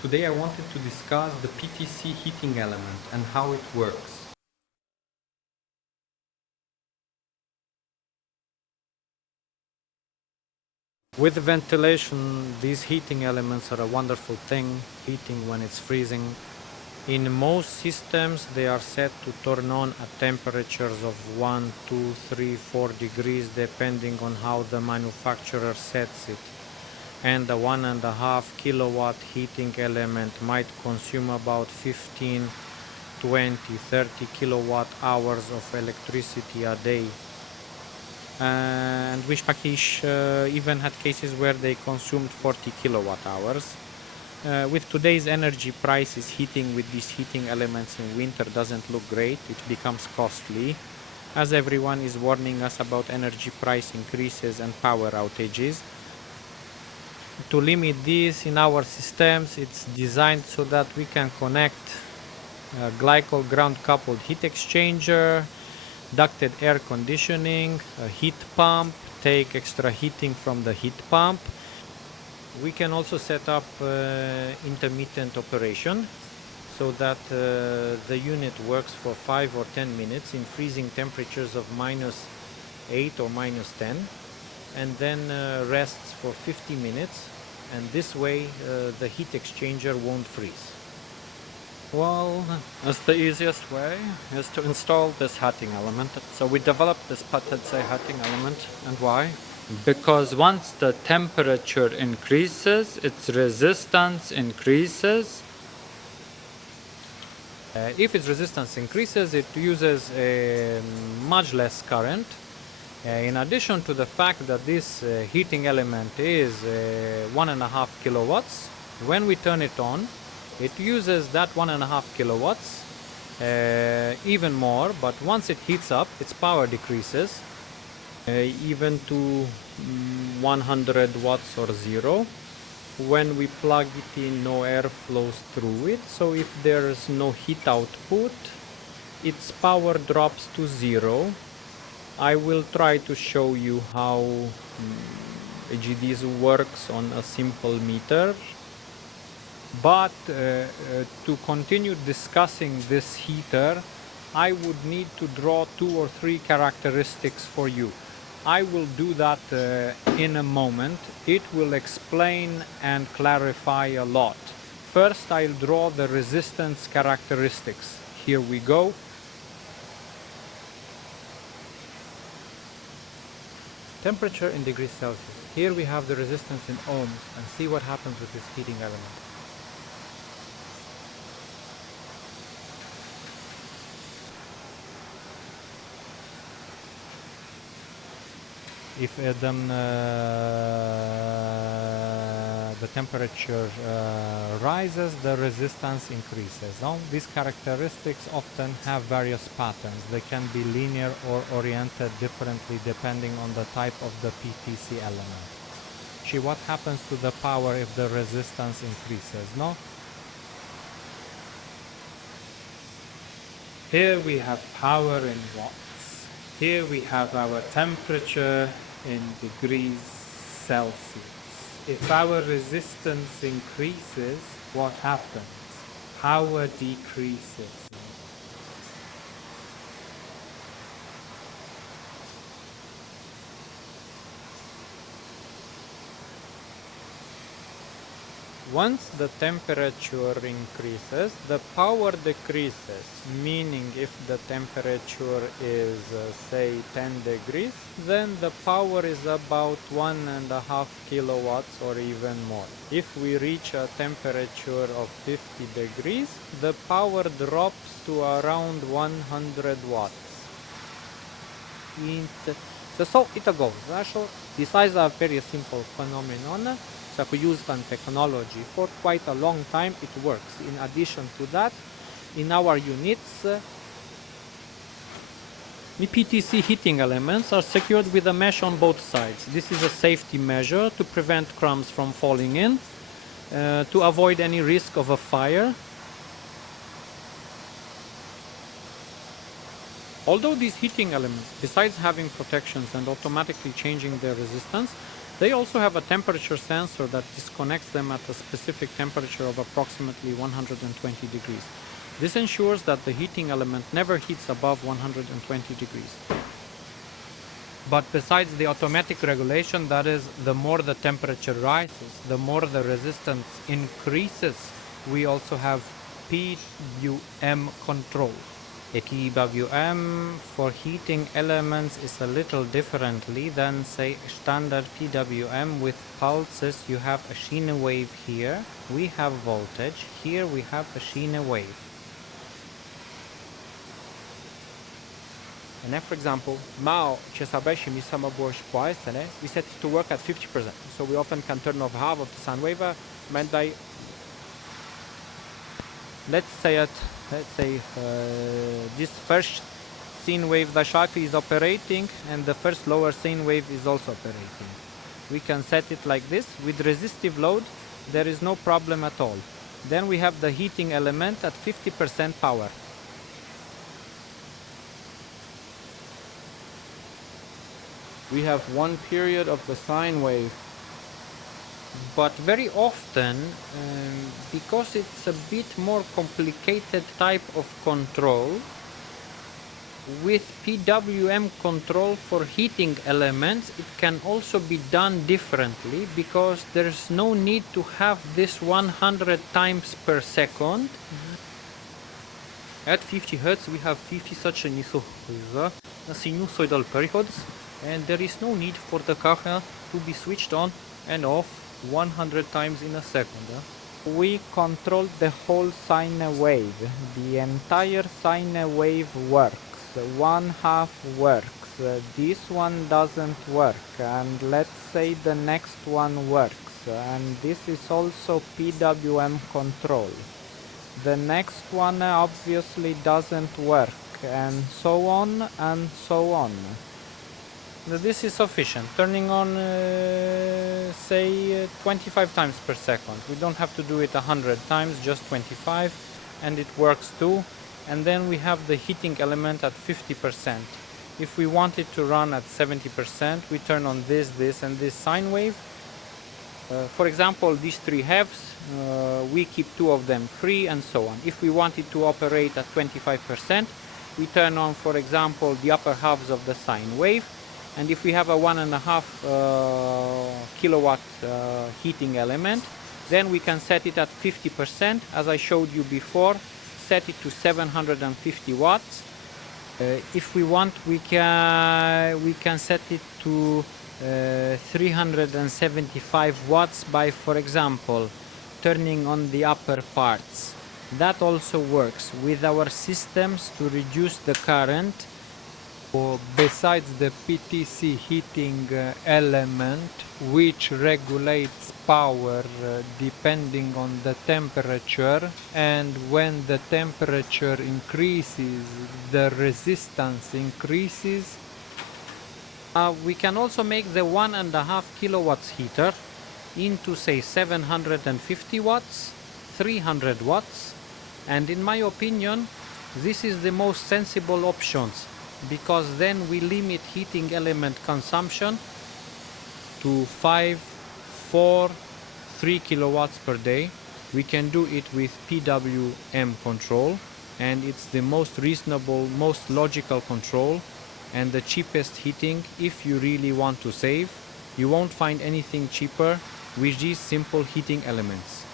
Today I wanted to discuss the PTC heating element and how it works. With ventilation, these heating elements are a wonderful thing, heating when it's freezing. In most systems, they are set to turn on at temperatures of 1, 2, 3, 4 degrees depending on how the manufacturer sets it. And the 1.5 kilowatt heating element might consume about 15, 20, 30 kilowatt hours of electricity a day. And Wishpakish even had cases where they consumed 40 kilowatt hours. With today's energy prices, heating with these heating elements in winter doesn't look great. It becomes costly, as everyone is warning us about energy price increases and power outages. To limit this in our systems, it's designed so that we can connect a glycol ground coupled heat exchanger, ducted air conditioning, a heat pump, take extra heating from the heat pump. We can also set up intermittent operation so that the unit works for 5 or 10 minutes in freezing temperatures of -8 or -10, and then rests for 50 minutes, and this way the heat exchanger won't freeze. Well, that's the easiest way is to install this heating element. So we developed this PTC heating element, and why? Because once the temperature increases, its resistance increases. If its resistance increases, it uses much less current. In addition to the fact that this heating element is 1.5 kilowatts, when we turn it on, it uses that 1.5 kilowatts, even more, but once it heats up, its power decreases, even to 100 watts or 0. When we plug it in, no air flows through it, so if there is no heat output, its power drops to 0. I will try to show you how AGDs works on a simple meter. But to continue discussing this heater, I would need to draw 2 or 3 characteristics for you. I will do that in a moment. It will explain and clarify a lot. First, I'll draw the resistance characteristics. Here we go. Temperature in degrees Celsius. Here we have the resistance in ohms, and see what happens with this heating element. If the temperature rises, the resistance increases. These characteristics often have various patterns. They can be linear or oriented differently depending on the type of the PTC element. See what happens to the power if the resistance increases, no? Here we have power in watts. Here we have our temperature in degrees Celsius. If our resistance increases, what happens? Power decreases. Once the temperature increases, the power decreases, meaning if the temperature is say 10 degrees, then the power is about 1.5 kilowatts or even more. If we reach a temperature of 50 degrees, the power drops to around 100 watts. So it goes. This is a very simple phenomenon. So we use that technology for quite a long time. It works. In addition to that, in our units, the PTC heating elements are secured with a mesh on both sides. This is a safety measure to prevent crumbs from falling in, to avoid any risk of a fire. Although these heating elements, besides having protections and automatically changing their resistance, They also have a temperature sensor that disconnects them at a specific temperature of approximately 120 degrees. This ensures that the heating element never heats above 120 degrees. But besides the automatic regulation, that is, the more the temperature rises, the more the resistance increases, we also have PWM control. A PWM for heating elements is a little differently than, say, standard PWM with pulses. You have a sine wave here, we have voltage, here we have a sine wave. And then, for example, now we set it to work at 50%. So we often can turn off half of the sine wave, meant by, let's say this first sine wave Dashafi is operating and the first lower sine wave is also operating. We can set it like this. With resistive load, there is no problem at all. Then we have the heating element at 50% power. We have one period of the sine wave. But very often, because it's a bit more complicated type of control, with PWM control for heating elements, it can also be done differently, because there's no need to have this 100 times per second. At 50 Hz we have 50 such sinusoidal periods, and there is no need for the car to be switched on and off 100 times in a second. We control the whole sine wave. The entire sine wave works. One half works. This one doesn't work, and let's say the next one works, and this is also PWM control. The next one obviously doesn't work, and so on and so on. This is sufficient. Turning on, say, 25 times per second. We don't have to do it 100 times, just 25, and it works too. And then we have the heating element at 50%. If we want it to run at 70%, we turn on this, and this sine wave. For example, these three halves, we keep two of them free, and so on. If we want it to operate at 25%, we turn on, for example, the upper halves of the sine wave. And if we have a 1.5 kilowatt heating element, then we can set it at 50%, as I showed you before. Set it to 750 watts. If we want, we can set it to 375 watts by, for example, turning on the upper parts. That also works with our systems to reduce the current. Besides the PTC heating element, which regulates power depending on the temperature, and when the temperature increases, the resistance increases. We can also make the 1.5 kilowatts heater into, say, 750 watts, 300 watts, and in my opinion, this is the most sensible options, because then we limit heating element consumption to 5, 4, 3 kilowatts per day. We can do it with PWM control, and it's the most reasonable, most logical control, and the cheapest heating if you really want to save. You won't find anything cheaper with these simple heating elements.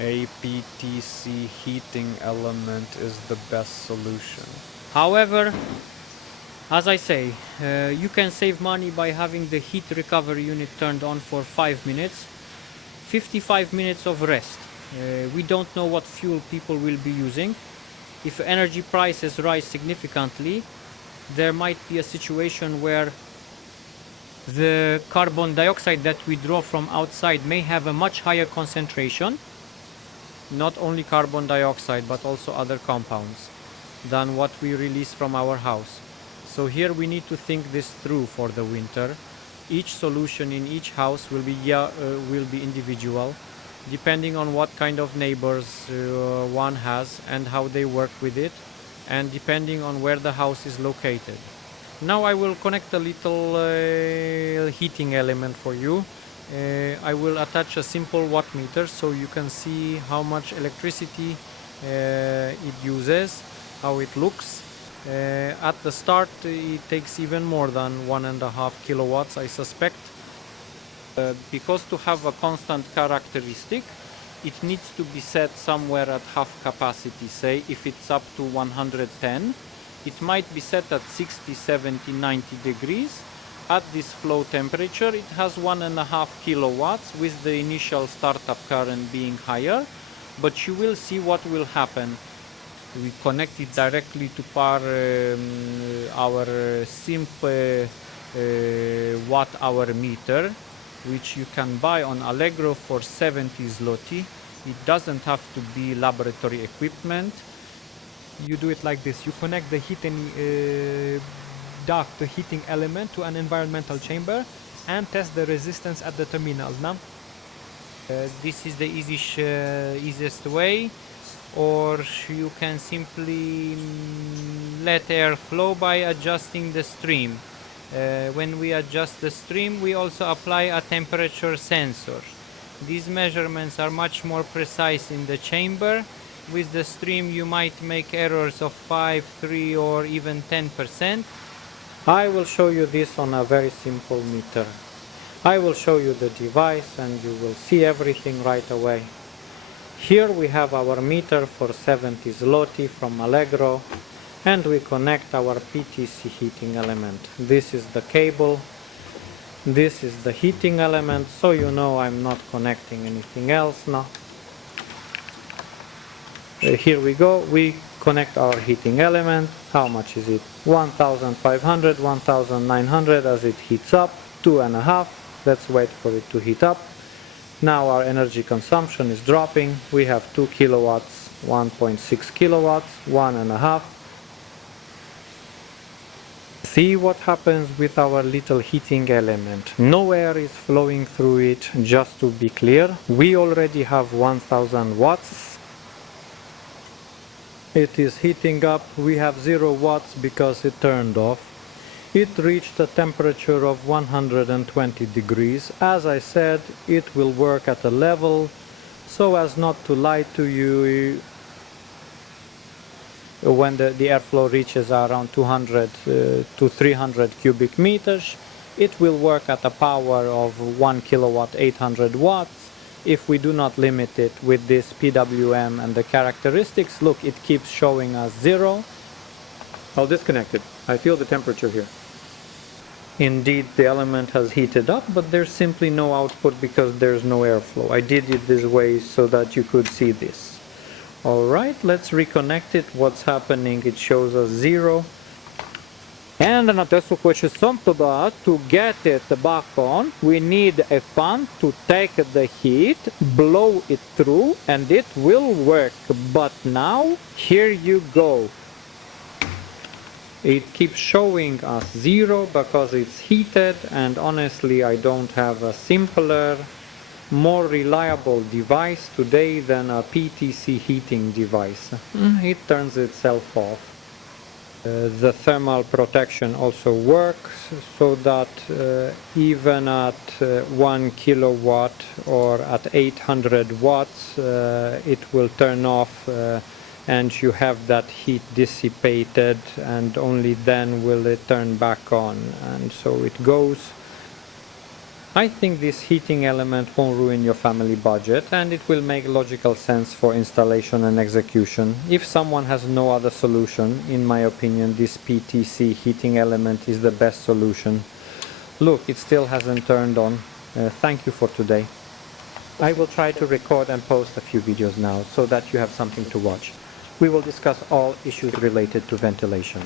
A PTC heating element is the best solution. However, as I say, you can save money by having the heat recovery unit turned on for 5 minutes, 55 minutes of rest. We don't know what fuel people will be using. If energy prices rise significantly, there might be a situation where the carbon dioxide that we draw from outside may have a much higher concentration, not only carbon dioxide but also other compounds, than what we release from our house. So here we need to think this through for the winter. Each solution in each house will be individual, depending on what kind of neighbors one has and how they work with it, and depending on where the house is located. Now I will connect a little heating element for you. I will attach a simple wattmeter so you can see how much electricity it uses, how it looks. At the start it takes even more than 1.5 kilowatts, I suspect. Because to have a constant characteristic, it needs to be set somewhere at half capacity. Say if it's up to 110, it might be set at 60, 70, 90 degrees. At this flow temperature, it has 1.5 kilowatts with the initial startup current being higher, but you will see what will happen. We connect it directly to our simple watt hour meter, which you can buy on Allegro for 70 zloty. It doesn't have to be laboratory equipment. You do it like this: you connect the heating duct, the heating element, to an environmental chamber and test the resistance at the terminals. Now This is the easiest way, or you can simply let air flow by adjusting the stream. When we adjust the stream, we also apply a temperature sensor. These measurements are much more precise in the chamber. With the stream you might make errors of 5, 3 or even 10%. I will show you this on a very simple meter. I will show you the device and you will see everything right away. Here we have our meter for 70 zloty from Allegro, and we connect our PTC heating element. This is the cable, this is the heating element, so you know I'm not connecting anything else now. Here we go, we connect our heating element. How much is it? 1500, 1900 as it heats up, 2.5. Let's wait for it to heat up. Now our energy consumption is dropping. We have 2 kilowatts, 1.6 kilowatts, 1.5. See what happens with our little heating element. No air is flowing through it. Just to be clear, we already have 1000 watts. It is heating up. We have 0 watts because it turned off. It reached a temperature of 120 degrees. As I said, it will work at a level so as not to lie to you. When the airflow reaches around 200 to 300 cubic meters, it will work at a power of 1 kilowatt, 800 watts. If we do not limit it with this PWM and the characteristics, look, it keeps showing us 0. I'll disconnect it. I feel the temperature here. Indeed, the element has heated up, but there's simply no output because there's no airflow. I did it this way so that you could see this. Alright, let's reconnect it. What's happening? It shows us 0. And adesso qua ci sono to get it back on, we need a fan to take the heat, blow it through, and it will work. But now, here you go. It keeps showing us 0 because it's heated, and honestly I don't have a simpler, more reliable device today than a PTC heating device. It turns itself off. The thermal protection also works so that even at 1 kilowatt or at 800 watts it will turn off and you have that heat dissipated, and only then will it turn back on, and so it goes. I think this heating element won't ruin your family budget, and it will make logical sense for installation and execution. If someone has no other solution, in my opinion, this PTC heating element is the best solution. Look, it still hasn't turned on. Thank you for today. I will try to record and post a few videos now so that you have something to watch. We will discuss all issues related to ventilation.